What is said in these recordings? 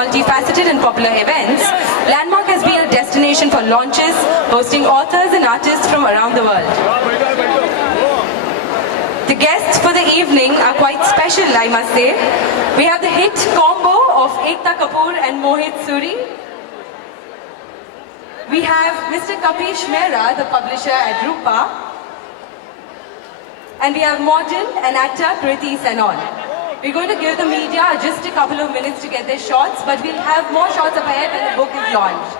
multifaceted and popular events, Landmark has been a destination for launches, hosting authors and artists from around the world. The guests for the evening are quite special, I must say. We have the hit combo of Ekta Kapoor and Mohit Suri. We have Mr. Kapish Mehra, the publisher at Rupa. And we have model and actor Kriti Sanon. We're going to give the media just a couple of minutes to get their shots, but we'll have more shots up ahead when the book is launched.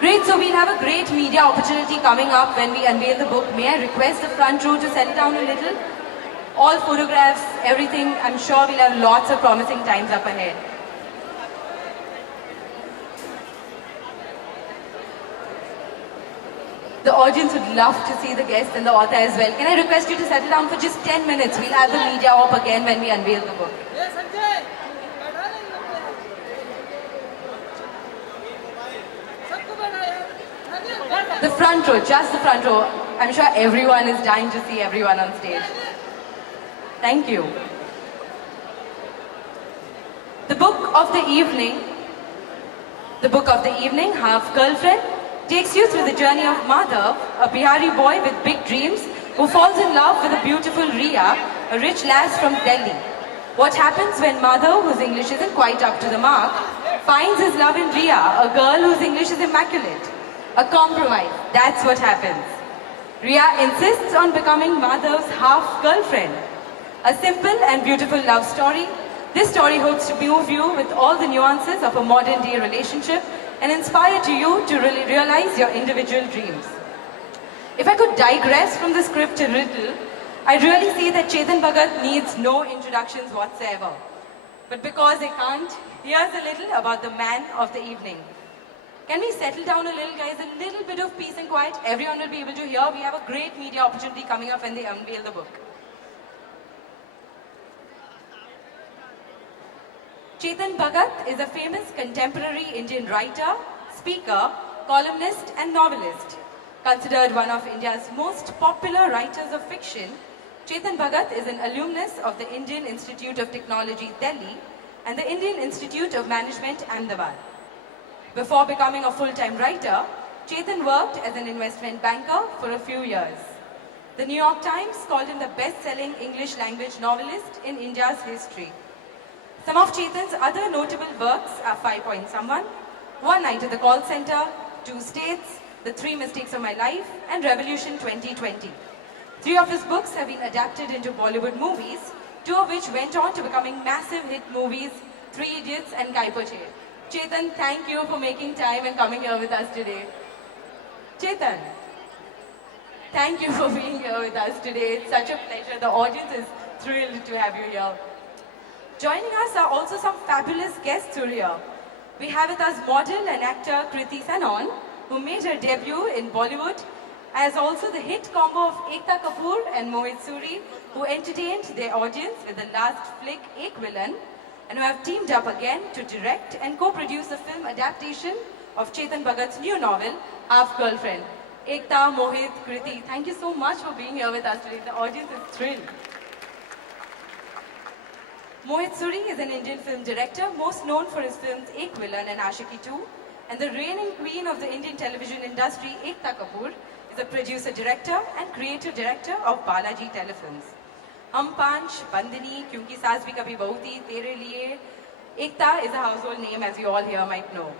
Great, so we'll have a great media opportunity coming up when we unveil the book. May I request the front row to settle down a little? All photographs, everything, I'm sure we'll have lots of promising times up ahead. The audience would love to see the guest and the author as well. Can I request you to settle down for just 10 minutes? We'll have the media up again when we unveil the book. The front row, just the front row. I'm sure everyone is dying to see everyone on stage. Thank you. The book of the evening, Half Girlfriend, takes you through the journey of Madhav, a Bihari boy with big dreams who falls in love with a beautiful Riya, a rich lass from Delhi. What happens when Madhav, whose English isn't quite up to the mark, finds his love in Riya, a girl whose English is immaculate? A compromise, that's what happens. Riya insists on becoming Madhav's half-girlfriend. A simple and beautiful love story. This story hopes to move you with all the nuances of a modern-day relationship and inspire you to really realize your individual dreams. If I could digress from the script a little, I really see that Chetan Bhagat needs no introductions whatsoever. But because I can't, here's a little about the man of the evening. Can we settle down a little, guys? A little bit of peace and quiet. Everyone will be able to hear. We have a great media opportunity coming up when they unveil the book. Chetan Bhagat is a famous contemporary Indian writer, speaker, columnist and novelist. Considered one of India's most popular writers of fiction, Chetan Bhagat is an alumnus of the Indian Institute of Technology, Delhi, and the Indian Institute of Management, Ahmedabad. Before becoming a full-time writer, Chetan worked as an investment banker for a few years. The New York Times called him the best-selling English language novelist in India's history. Some of Chetan's other notable works are 5 Point Someone, One Night at the Call Center, Two States, The 3 Mistakes of My Life, and Revolution 2020. 3 of his books have been adapted into Bollywood movies, 2 of which went on to becoming massive hit movies, 3 Idiots and Kai Poche. Chetan, thank you for making time and coming here with us today. Chetan, thank you for being here with us today. It's such a pleasure. The audience is thrilled to have you here. Joining us are also some fabulous guests who are here. We have with us model and actor Kriti Sanon, who made her debut in Bollywood, as also the hit combo of Ekta Kapoor and Mohit Suri, who entertained their audience with the last flick Ek Villain, and who have teamed up again to direct and co-produce a film adaptation of Chetan Bhagat's new novel, Half Girlfriend. Ekta, Mohit, Kriti, thank you so much for being here with us today. The audience is thrilled. Mohit Suri is an Indian film director, most known for his films Ek Villain and Ashiki 2, and the reigning queen of the Indian television industry, Ekta Kapoor, is a producer-director and creative director of Balaji Telefilms. Hum Panch, Bandini, Kyunki Saas Bhi Kabhi Bahu Thi, Tere Liye. Ekta is a household name, as you all here might know.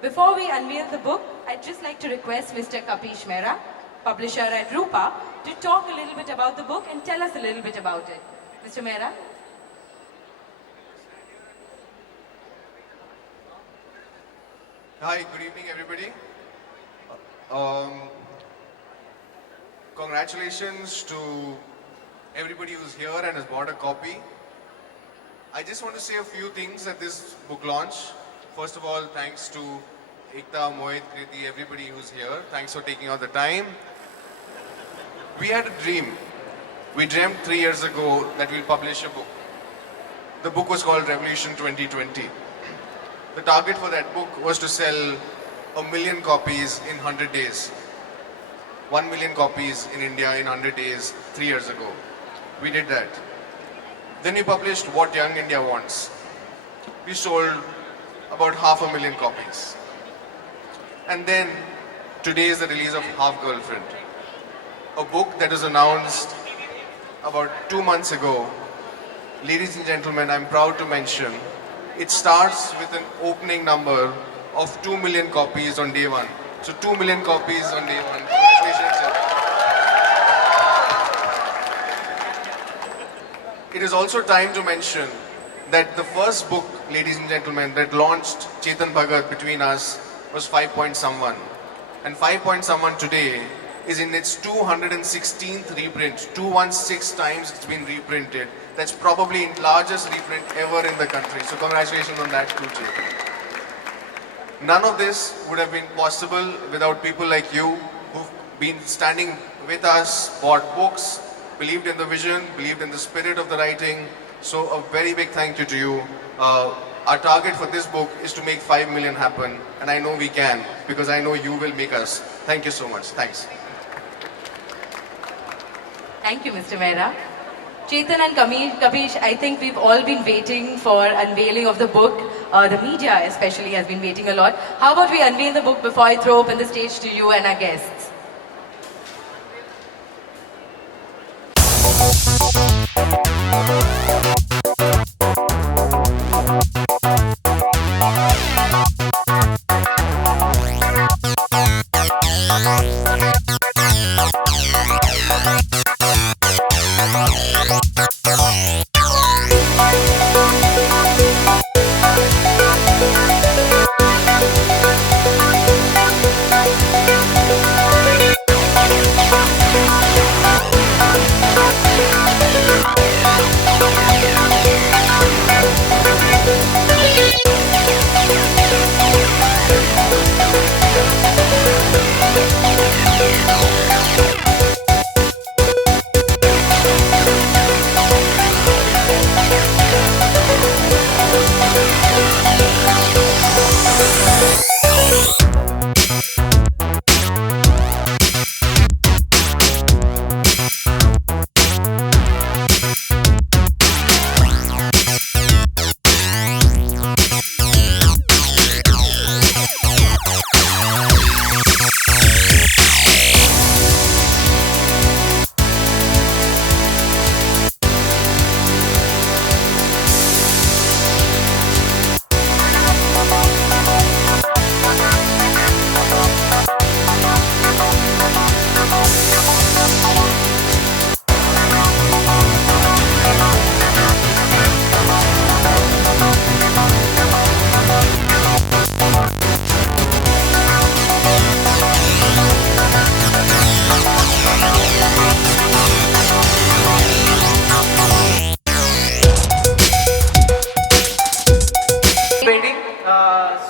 Before we unveil the book, I'd just like to request Mr. Kapish Mehra, publisher at Rupa, to talk a little bit about the book and tell us a little bit about it. Mr. Mehra? Hi, good evening everybody. Congratulations to everybody who's here and has bought a copy. I just want to say a few things at this book launch. First of all, thanks to Ekta, Mohit, Kriti, everybody who's here. Thanks for taking out the time. We had a dream. We dreamt 3 years ago that we'll publish a book. The book was called Revolution 2020. The target for that book was to sell 1 million copies in 100 days. 1 million copies in India in 100 days 3 years ago. We did that. Then we published What Young India Wants. We sold about 500,000 copies. And then today is the release of Half Girlfriend, a book that was announced about 2 months ago. Ladies and gentlemen, I'm proud to mention, it starts with an opening number of 2 million copies on day one. So 2 million copies on day one. Congratulations. It is also time to mention that the first book, ladies and gentlemen, that launched Chetan Bhagat between us was 5 Point Someone. And 5 Point Someone today is in its 216th reprint. 216 times it's been reprinted. That's probably the largest reprint ever in the country. So congratulations on that too, Chetan. None of this would have been possible without people like you who've been standing with us, bought books, believed in the vision, believed in the spirit of the writing. So a very big thank you to you. Our target for this book is to make 5 million happen, and I know we can, because I know you will make us. Thank you so much. Thanks. Thank you, Mr. Mehra. Chetan and Kapish, I think we've all been waiting for unveiling of the book. The media especially has been waiting a lot. How about we unveil the book before I throw open the stage to you and our guests?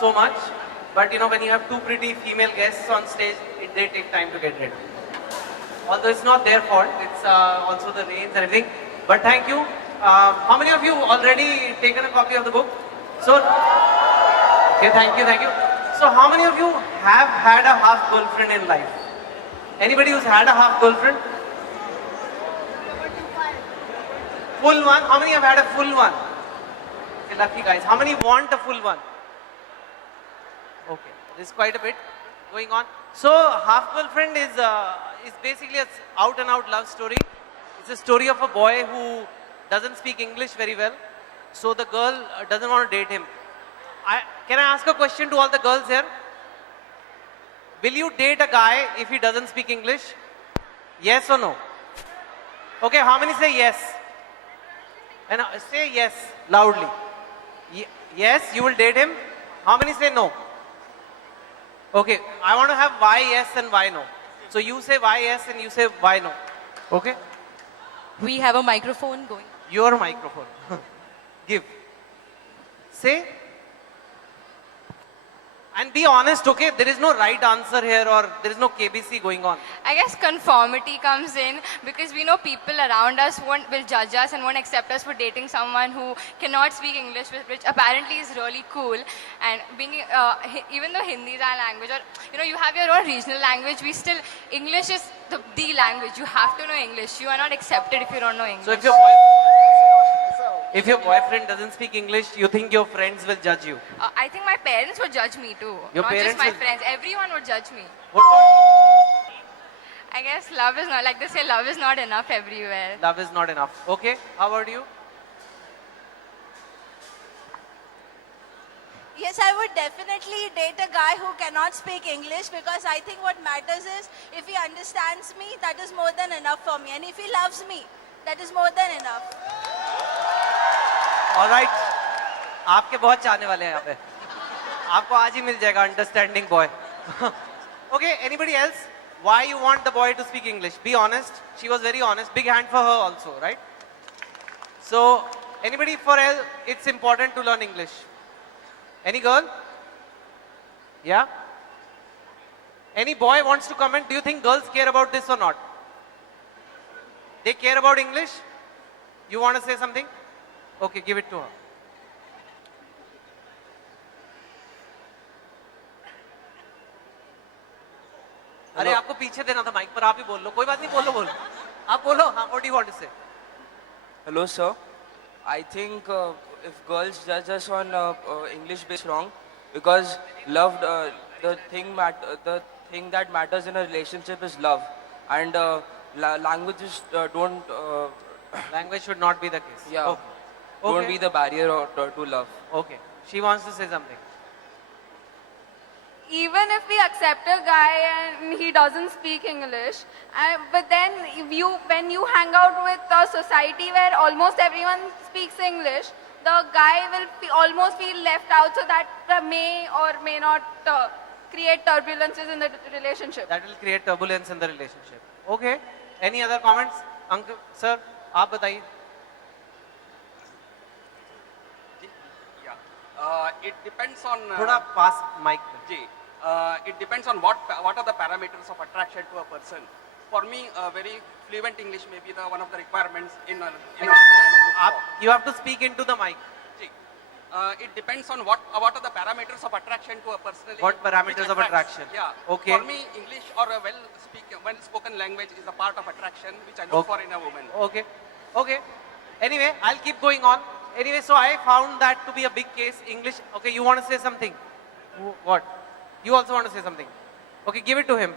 So much, but you know, when you have two pretty female guests on stage, they take time to get ready. Although it's not their fault, it's also the rains and everything. But thank you. How many of you already taken a copy of the book? So, okay, thank you, thank you. So, how many of you have had a half girlfriend in life? Anybody who's had a half girlfriend? Full one? How many have had a full one? Okay, lucky guys. How many want a full one? Okay, there's quite a bit going on. So, Half Girlfriend is basically an out-and-out love story. It's a story of a boy who doesn't speak English very well. So the girl doesn't want to date him. Can I ask a question to all the girls here? Will you date a guy if he doesn't speak English? Yes or no? Okay, how many say yes? And say yes loudly. Yes, you will date him. How many say no? Okay, I want to have why yes and why no. So you say why yes and you say why no. Okay? We have a microphone going. Your microphone. Give. Say. And be honest, okay? There is no right answer here or there is no KBC going on. I guess conformity comes in because we know people around us will judge us and won't accept us for dating someone who cannot speak English, which apparently is really cool. And being, even though Hindi is our language, or you know, you have your own regional language, English is the language. You have to know English. You are not accepted if you don't know English. So if your boyfriend doesn't speak English, you think your friends will judge you? I think my parents would judge me too. Your not parents just my will- friends. Everyone would judge me. What about I guess love is not, like they say, love is not enough everywhere. love is not enough? Okay, how about you? Yes, I would definitely date a guy who cannot speak English because I think what matters is if he understands me, that is more than enough for me. And if he loves me, that is more than enough. All right. आपके बहुत चाहने वाले हैं यहाँ पे. आपको आज ही मिल जाएगा understanding boy. Okay, anybody else? Why you want the boy to speak English? Be honest. She was very honest. Big hand for her also, right? So, anybody for else, it's important to learn English. Any girl? Yeah? Any boy wants to comment? Do you think girls care about this or not? They care about English? You want to say something? Okay, give it to her. अरे आपको पीछे देना था mic पर, आप ही बोल लो. कोई बात नहीं, बोलो. आप बोलो. हाँ, what do you want to say? Hello, sir. I think if girls judge us on English based wrong, because love, the thing that matters in a relationship is love, and languages don't. Language should not be the case. Yeah. Okay. Don't be the barrier to love. Okay. She wants to say something. Even if we accept a guy and he doesn't speak English, but then when you hang out with a society where almost everyone speaks English, the guy will almost feel left out, so that may or may not create turbulences in the relationship. That will create turbulence in the relationship. Okay. Any other comments? Uncle, sir, आप बताइए. It depends on थोड़ा पास mic पे. it depends on what are the parameters of attraction to a person. For me, very fluent English may be one of the requirements in a You have to speak into the mic. it depends on what are the parameters of attraction to a person. What parameters of attraction? Yeah. Okay. For me, English or a well-spoken language is a part of attraction which I look for in a woman. Okay. Okay. Anyway, I'll keep going on. Anyway, so I found that to be a big case. English. Okay, you want to say something? What? You also want to say something? Okay, give it to him.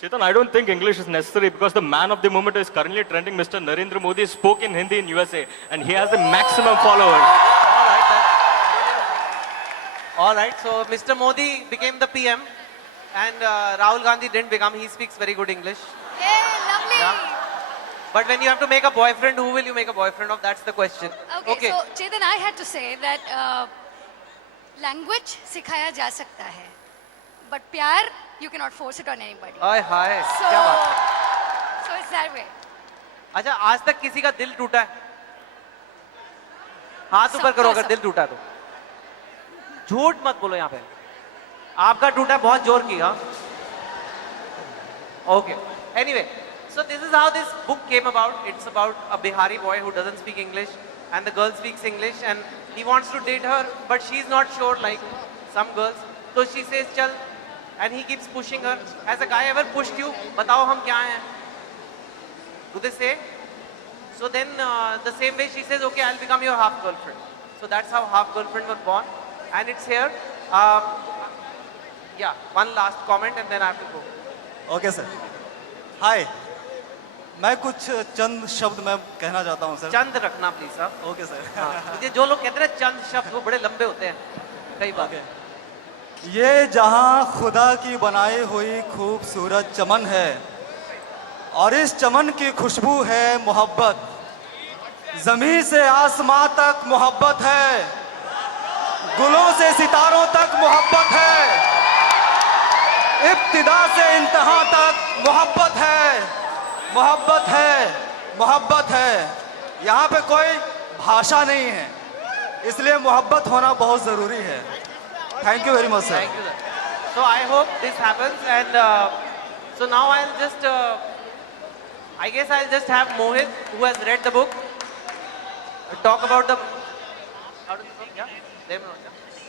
Chetan, I don't think English is necessary because the man of the moment is currently trending. Mr. Narendra Modi spoke in Hindi in USA and he has the maximum followers. All right. All right. So Mr. Modi became the PM and Rahul Gandhi didn't become. He speaks very good English. Hey, lovely. Yeah. But when you have to make a boyfriend, who will you make a boyfriend of? That's the question. Okay, so Chetan, I had to say that language सिखाया जा सकता है, but प्यार you cannot force it on anybody. Hi hi, So, क्या बात है? so it's that way. अच्छा, आज तक किसी का दिल टूटा है? हाथ ऊपर करो अगर दिल टूटा तो. झूठ मत बोलो यहाँ पे. आपका टूटा बहुत जोर की, हाँ? Okay. Anyway, so this is how this book came about. It's about a Bihari boy who doesn't speak English and the girl speaks English and he wants to date her but she's not sure like some girls. So she says, chal, and he keeps pushing her. Has a guy ever pushed you? Batao hum kya hain? Do they say? So then the same way she says, okay, I'll become your half girlfriend. So that's how half girlfriend was born. And it's here. Yeah, one last comment and then I have to go. Okay, sir. Hi. मैं कुछ चंद शब्द मैं कहना चाहता हूँ sir. चंद रखना please साहब. Okay sir. मुझे जो लोग कहते हैं चंद शब्द वो बड़े लंबे होते हैं कई बार. ये जहाँ खुदा की बनाई हुई खूबसूरत चमन है और इस चमन की खुशबू है मोहब्बत. जमीन से आसमां तक मोहब्बत है, गुलों से सितारों तक मोहब्बत है, इब्तिदा से इंतहा तक मोहब्बत है. मोहब्बत है, मोहब्बत है. यहाँ पे कोई भाषा नहीं है, इसलिए मोहब्बत होना बहुत जरूरी है. Thank you very much, sir. Thank you, sir. So I hope this happens and so now I'll just I guess I'll just have Mohit, who has read the book, talk about the. How does it go? Yeah?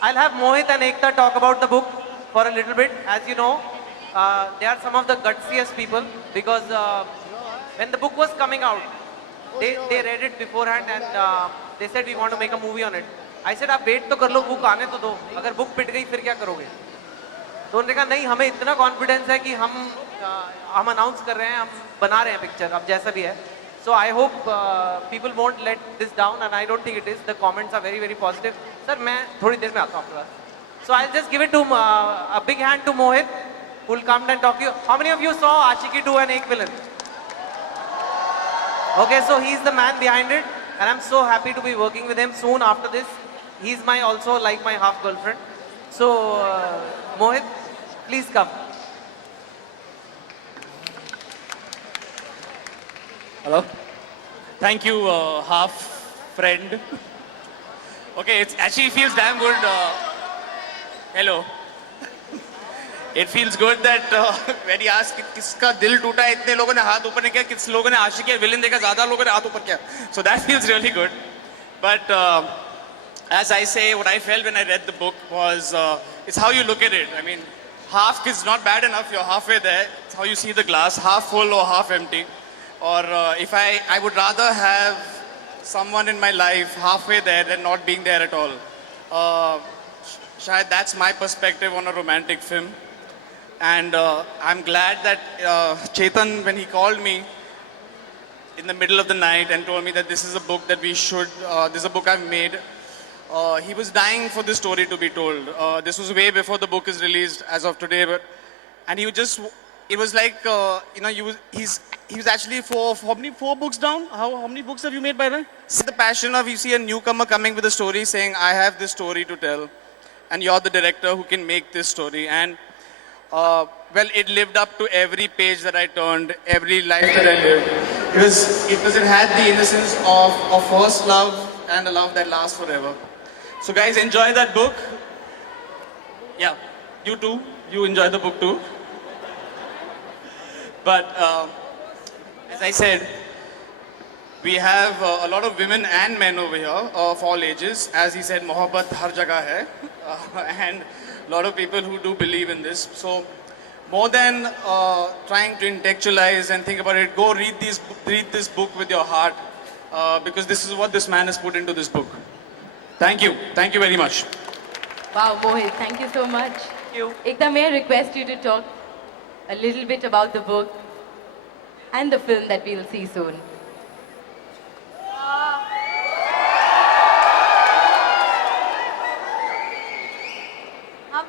I'll have Mohit and Ekta talk about the book for a little bit. As you know, they are some of the gutsiest people because when the book was coming out, they read it beforehand and they said we want to make a movie on it. I said आप wait तो कर लो, book आने तो दो, अगर book पिट गई फिर क्या करोगे? तो उन्होंने कहा नहीं, हमें इतना confidence है कि हम announce कर रहे हैं, हम बना रहे हैं picture, अब जैसा भी है. So I hope people won't let this down and I don't think it is. The comments are very very positive. Sir, मैं थोड़ी देर में आता हूँ आपके पास. So I'll just give it to a big hand to Mohit, who will come and talk to you. How many of you saw Ashiki 2 and Ek Villain? Okay, so he's the man behind it, and I'm so happy to be working with him soon after this. He's my also like my half girlfriend. So Mohit, please come. Hello. Thank you, half friend. Okay, it actually feels damn good. Hello. It feels good that when he asked किसका दिल टूटा, इतने लोगों ने हाथ ऊपर नहीं किया, किस लोगों ने आशिकी या विलेन देखा, ज़्यादा लोगों ने हाथ ऊपर किया. So that feels really good. But as I say, what I felt when I read the book was it's how you look at it. I mean, half is not bad enough. You're halfway there. It's how you see the glass, half full or half empty. Or if I would rather have someone in my life halfway there than not being there at all. Shayad that's my perspective on a romantic film. And I'm glad that Chetan, when he called me in the middle of the night and told me that this is a book that we should, this is a book I've made, he was dying for this story to be told. This was way before the book is released as of today. And he would just, it was like, you know, he was actually four books down? How many books have you made by then? See the passion of, you see a newcomer coming with a story saying, I have this story to tell. And you're the director who can make this story. And well, it lived up to every page that I turned, every life that I lived. It had the innocence of first love and a love that lasts forever. So guys, enjoy that book. Yeah, you too. You enjoy the book too. But as I said, we have a lot of women and men over here of all ages. As he said, mohabbat har jagah hai. And a lot of people who do believe in this. So more than trying to intellectualize and think about it, go read this book with your heart because this is what this man has put into this book. Thank you. Thank you very much. Wow, Mohit, thank you so much. Thank you. Ekta, may I request you to talk a little bit about the book and the film that we'll see soon. हम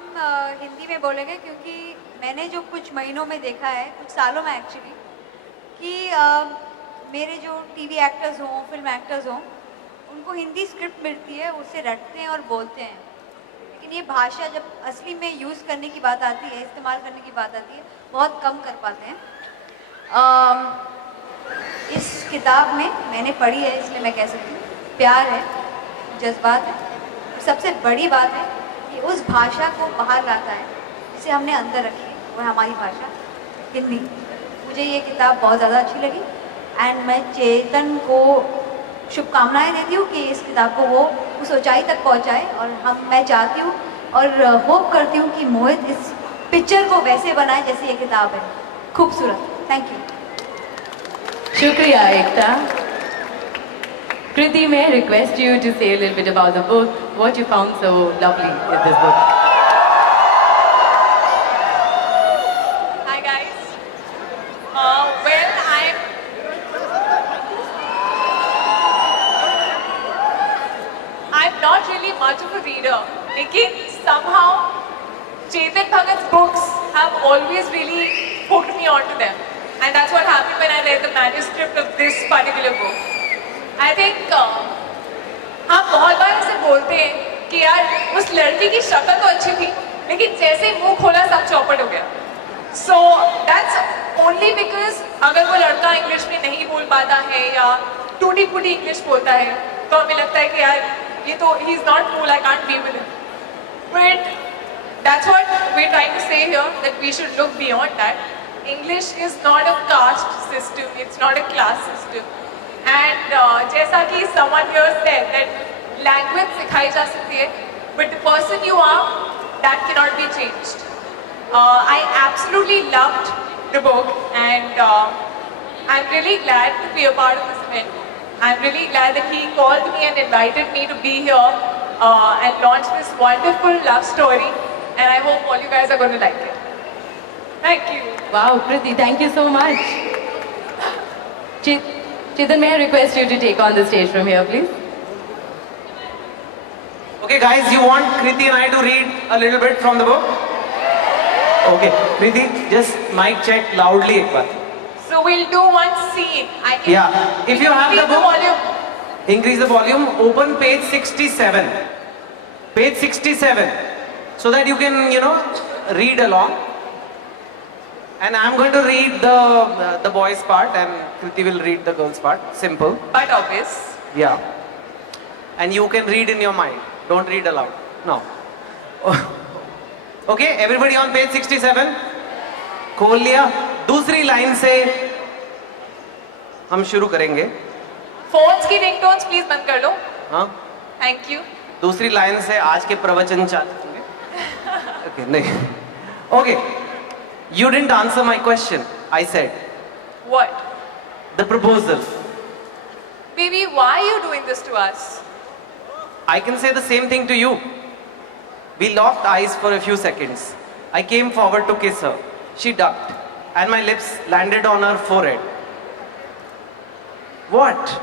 हिंदी में बोलेंगे क्योंकि मैंने जो कुछ महीनों में देखा है, कुछ सालों में एक्चुअली, कि मेरे जो टीवी एक्टर्स हों, फिल्म एक्टर्स हों, उनको हिंदी स्क्रिप्ट मिलती है, उससे रटते हैं और बोलते हैं, लेकिन ये भाषा जब असली में यूज़ करने की बात आती है, इस्तेमाल करने की बात आती है, बहुत कम कर पाते हैं. इस किताब में मैंने पढ़ी है, इसलिए मैं कह सकती हूँ, प्यार है, जज्बात है. सबसे बड़ी बात है कि उस भाषा को बाहर लाता है जिसे हमने अंदर रखी है, वो है हमारी भाषा हिंदी. मुझे ये किताब बहुत ज़्यादा अच्छी लगी एंड मैं चेतन को शुभकामनाएं देती हूँ कि इस किताब को वो उस ऊंचाई तक पहुँचाए और मैं चाहती हूँ और होप करती हूँ कि मोहित इस पिक्चर को वैसे बनाए जैसे ये किताब है, खूबसूरत. Thank you. Shukriya, Ekta. Kriti, may I request you to say a little bit about the book, what you found so lovely in this book? Hi guys. Well, I'm not really much of a reader. Lekin somehow Chetan Bhagat's books have always really hooked me onto them. And that's what happened when I read the manuscript of this particular book. I think हम बहुत बार ऐसे बोलते हैं कि यार उस लड़की की शक्ल तो अच्छी थी, लेकिन जैसे ही मुंह खोला सब चौपट हो गया. So that's only because अगर वो लड़का इंग्लिश में नहीं बोल पाता है या टूटी फूटी इंग्लिश बोलता है, तो हमें लगता है कि यार ये तो he is not cool, I can't be with him. But that's what we're trying to say here, that we should look beyond that. English is not a caste system, it's not a class system. And जैसा कि someone here said that language सिखाई जा सकती है, but the person you are, that cannot be changed. I absolutely loved the book, and I'm really glad to be a part of this event. I'm really glad that he called me and invited me to be here and launch this wonderful love story, and I hope all you guys are going to like it. Thank you. Wow, Kriti, thank you so much. Chetan, may I request you to take on the stage from here, please? Okay, guys, you want Kriti and I to read a little bit from the book? Okay, Kriti, just mic check loudly एक बार. So we'll do one scene. I can Yeah, if you have the book, volume. increase the volume, open page 67. Page 67. So that you can, read along. And I'm going to read the boys part and Kriti will read the girls part. Simple. But obvious. Yeah. And you can read in your mind. Don't read aloud. No. Okay, everybody on page 67? खोल लिया. दूसरी line से हम शुरू करेंगे. Phones की ringtones please बंद कर लो. हाँ? Thank you. दूसरी लाइन से आज के प्रवचन चालू होंगे. Okay, नहीं. Okay. You didn't answer my question. I said. What? The proposal. Baby, why are you doing this to us? I can say the same thing to you. We locked eyes for a few seconds. I came forward to kiss her. She ducked, and my lips landed on her forehead. What?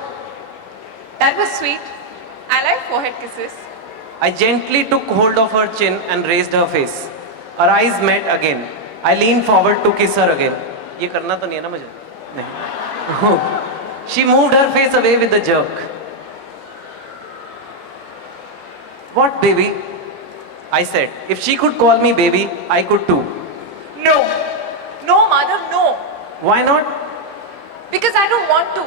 That was sweet. I like forehead kisses. I gently took hold of her chin and raised her face. Our eyes met again. I leaned forward to kiss her again. ये करना तो नहीं है ना मुझे? नहीं. She moved her face away with a jerk. What, baby? I said. If she could call me baby, I could too. No. No, mother, no. Why not? Because I don't want to.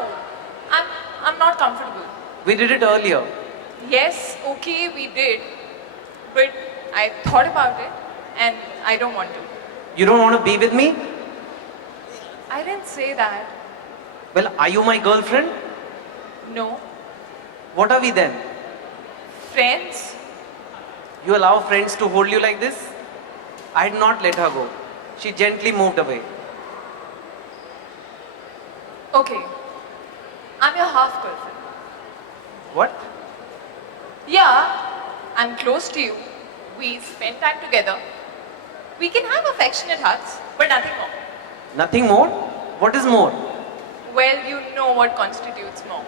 I'm not comfortable. We did it earlier. Yes, okay, we did. But I thought about it and I don't want to. You don't want to be with me? I didn't say that. Well, are you my girlfriend? No. What are we then? Friends? You allow friends to hold you like this? I had not let her go. She gently moved away. Okay. I'm your half girlfriend. What? Yeah, I'm close to you. We spend time together. We can have affectionate hugs, but nothing more. Nothing more? What is more? Well, you know what constitutes more.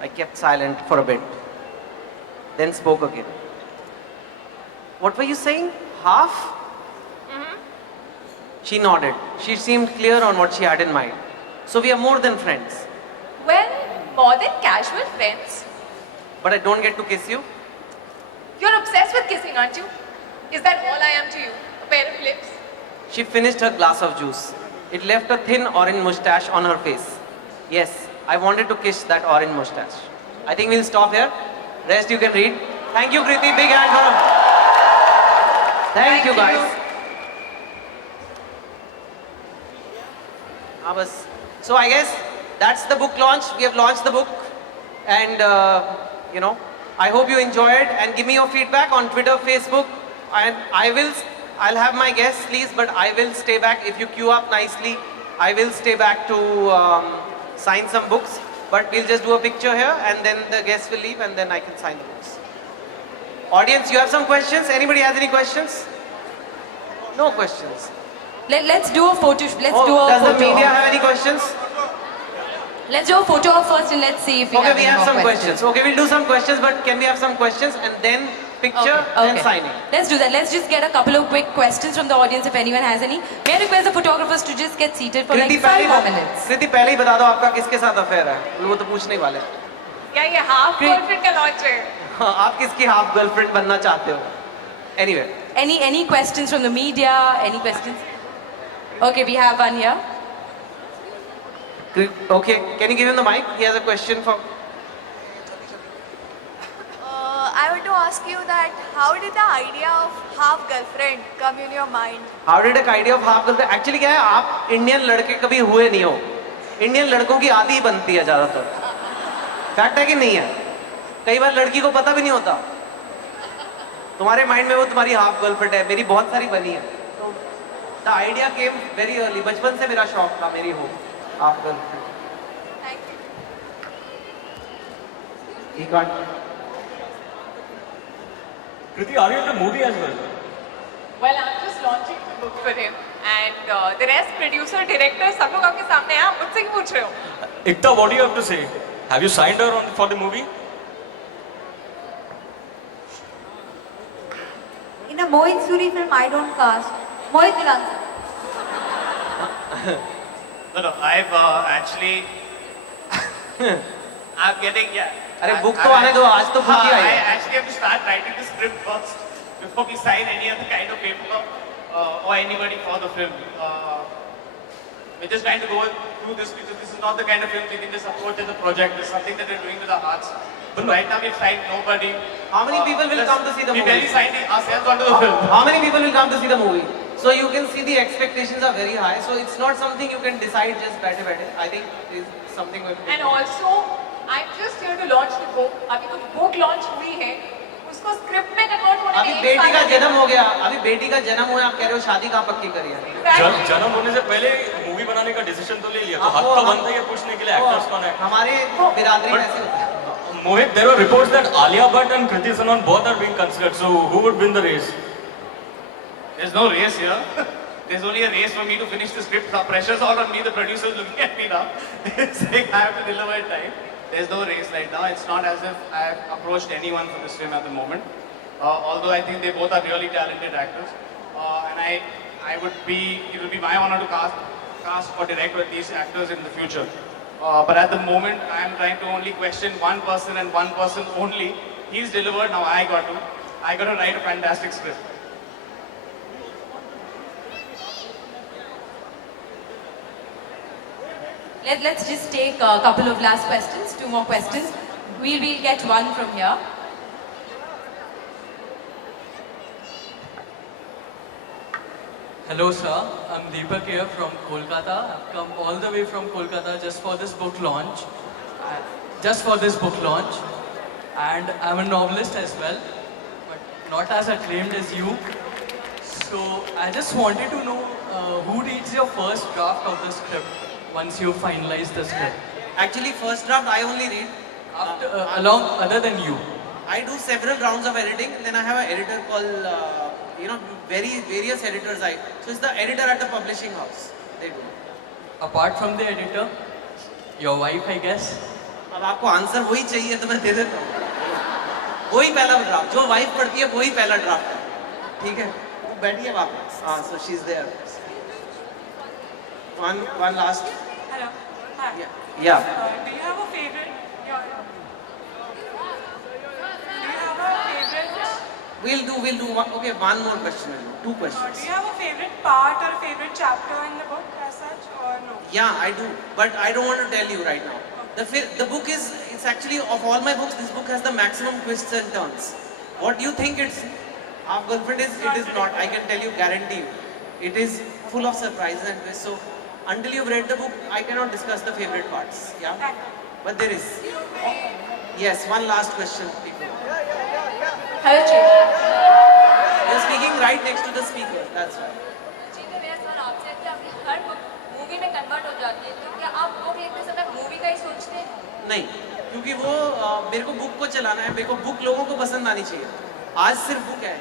I kept silent for a bit, then spoke again. What were you saying? Half? She nodded. She seemed clear on what she had in mind. So we are more than friends. Well, more than casual friends. But I don't get to kiss you? You're obsessed with kissing, aren't you? Is that all I am to you? A pair of lips? She finished her glass of juice. It left a thin orange mustache on her face. Yes, I wanted to kiss that orange mustache. I think we'll stop here. Rest you can read. Thank you, Kriti. Big hand for her. Thank you, guys. So I guess that's the book launch. We have launched the book. And, I hope you enjoyed. And give me your feedback on Twitter, Facebook. And I'll have my guests, please, but I will stay back. If you queue up nicely, I will stay back to sign some books. But we'll just do a picture here and then the guests will leave and then I can sign the books. Audience, you have some questions? Anybody has any questions? No questions. Let's do a photo. Does the media have any questions? Let's do a photo op first and let's see if we have any have more some questions. Okay, we'll do some questions, but can we have some questions and then picture, then signing? Let's do that. Let's just get a couple of quick questions from the audience if anyone has any. May I request the photographers to just get seated for like 5 more minutes? कृति पहले ही बता दो आपका किसके साथ affair है? वो तो पूछने ही वाले. क्या ये half girlfriend का launch है? हाँ, आप किसकी half girlfriend बनना चाहते हो? Anyway. Any questions from the media? Any questions? Okay, we have one here. Okay, can you give him the mic? He has a question for... I want to ask you that how did the idea of half girlfriend come in your mind? How did the idea of half girlfriend? Actually क्या है, आप Indian लड़के कभी हुए नहीं हो. Indian लड़कों की आदि बनती है ज़्यादातर. फैक्ट है कि नहीं है? कई बार लड़की को पता भी नहीं होता. तुम्हारे माइंड में वो तुम्हारी हाफ गर्लफ्रेंड है, मेरी बहुत सारी बनी है. तो the idea came very early. बचपन से मेरा शौक था, मेरी हो half girlfriend. He can't. Kriti, are you in the movie as well? Well, I'm just launching the book for him, and the rest, producer, director, सब लोग आपके सामने हैं. आप मुझसे क्यों पूछ रहे हो? Ekta, what do you have to say? Have you signed her on for the movie? In a Mohit Suri film, I don't cast. Mohit will answer. No, I've actually, I'm getting, yeah. अरे book तो आने दो, आज तो book he I I है. actually have to start writing the script first before we sign any other kind of paper or anybody for the film. We're just trying to go through this because this is not the kind of film we can just approach as a project. It's something that we're doing with our hearts. But right now we've signed nobody. How many people will come to see the movie? We barely signed ourselves onto the film. How many people will come to see the movie? So you can see the expectations are very high. So it's not something you can decide just बैठे बैठे. I think it's something going to be. And also, I'm just here to launch the book. अभी तो book launch हुई है. उसको script में convert होने में अभी एक बेटी साल का लगेगा. जन्म हो गया. अभी बेटी का जन्म हुआ. आप कह रहे हो शादी कहाँ पक्की करी है? जन्म होने से पहले मूवी बनाने का डिसीजन तो ले लिया. तो हक तो बनता है ये पूछने के लिए एक्टर्स कौन है. हमारे बिरादरी में ऐसे होता है. Mohit, there were reports that Alia Bhatt and Kriti Sanon both are being considered. So who would win the race? There's no race here. There's only a race for me to finish the script. The pressure's all on me. The producer's looking at me now. It's like I have to deliver in time. There's no race right now. It's not as if I've approached anyone for this film at the moment. Although I think they both are really talented actors. And it will be my honor to cast or direct with these actors in the future. But at the moment, I am trying to only question one person and one person only. He's delivered, now I got to write a fantastic script. Let's just take a couple of last questions, 2 more questions. We'll get one from here. Hello sir, I'm Deepak here from Kolkata. I've come all the way from Kolkata just for this book launch. And I'm a novelist as well, but not as acclaimed as you. So I just wanted to know who reads your first draft of the script once you finalize the script? Actually, first draft I only read. Other than you? I do several rounds of editing, and then I have an editor called, various editors. So it's the editor at the publishing house. They do. Apart from the editor, your wife, I guess? अब आपको answer वही चाहिए तो मैं दे देता हूँ. वही पहला ड्राफ्ट जो वाइफ पढ़ती है वही पहला ड्राफ्ट है. ठीक है? वो बैठिए वापस. हाँ, so she's there. One last. Hello. Hi. Yeah. Do you have a favorite? Do you have a favorite? We'll do one. Okay, one more question. 2 questions. Do you have a favorite part or a favorite chapter in the book as such, or no? Yeah, I do, but I don't want to tell you right now. The book it's actually, of all my books, this book has the maximum twists and turns. What you think it's Half Girlfriend is, it is not. I can tell you, guarantee you. It is full of surprises and twists. So until you've read the book, I cannot discuss the favorite parts. Yeah, but there is. Yes, one last question. Hello, Chetan. You're speaking right next to the speaker. That's why. चीता मेरा सवाल आपसे है कि आपकी हर book movie में convert हो जाती है, तो क्या आप बुक लिखते समय मूवी का ही सोचते हैं? नहीं, क्योंकि वो मेरे को बुक को चलाना है, मेरे को बुक लोगों को पसंद आनी चाहिए. आज सिर्फ बुक है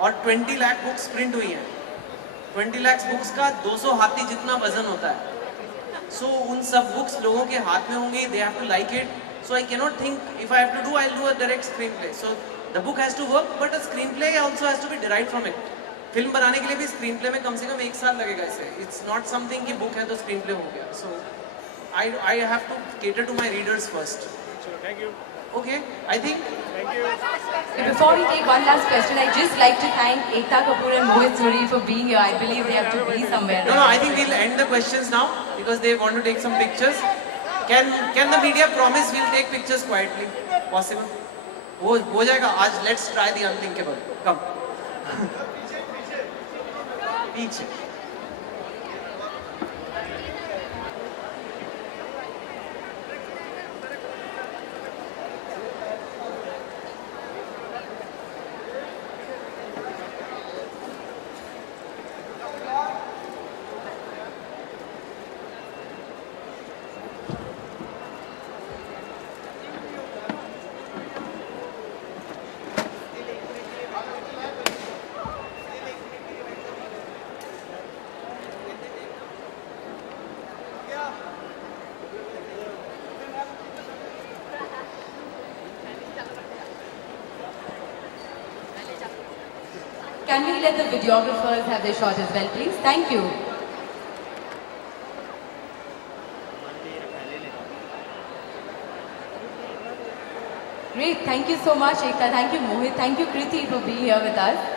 और 20 लाख बुक्स प्रिंट हुई हैं. 20 लाख बुक्स का 200 हाथी जितना वजन होता है. So उन सब बुक्स लोगों के हाथ में होंगी. They have to like it. So I cannot think if I have to do, I'll do a direct screenplay. So the book has to work, but a screenplay also has to be derived from it. Film बनाने के लिए भी screenplay में कम से कम 1 साल लगेगा इसे. It's not something कि बुक है तो स्क्रीनप्ले हो गया. So I have to cater to my readers first. Thank you. Okay, I think. Thank you. Before we take one last question, I'd just like to thank Ekta Kapoor and Mohit Suri for being here. I believe they have to be somewhere. No, I think we'll end the questions now because they want to take some pictures. Can the media promise we'll take pictures quietly? Possible? हो जाएगा आज. Let's try the unthinkable. Come. पीछे. can we let the videographers have their shot as well, please? Thank you. Great, thank you so much, Ekta. Thank you, Mohit. Thank you, Kriti, for being here with us.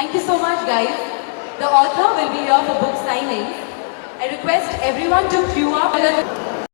Thank you so much, guys. The author will be here for book signing. I request everyone to queue up.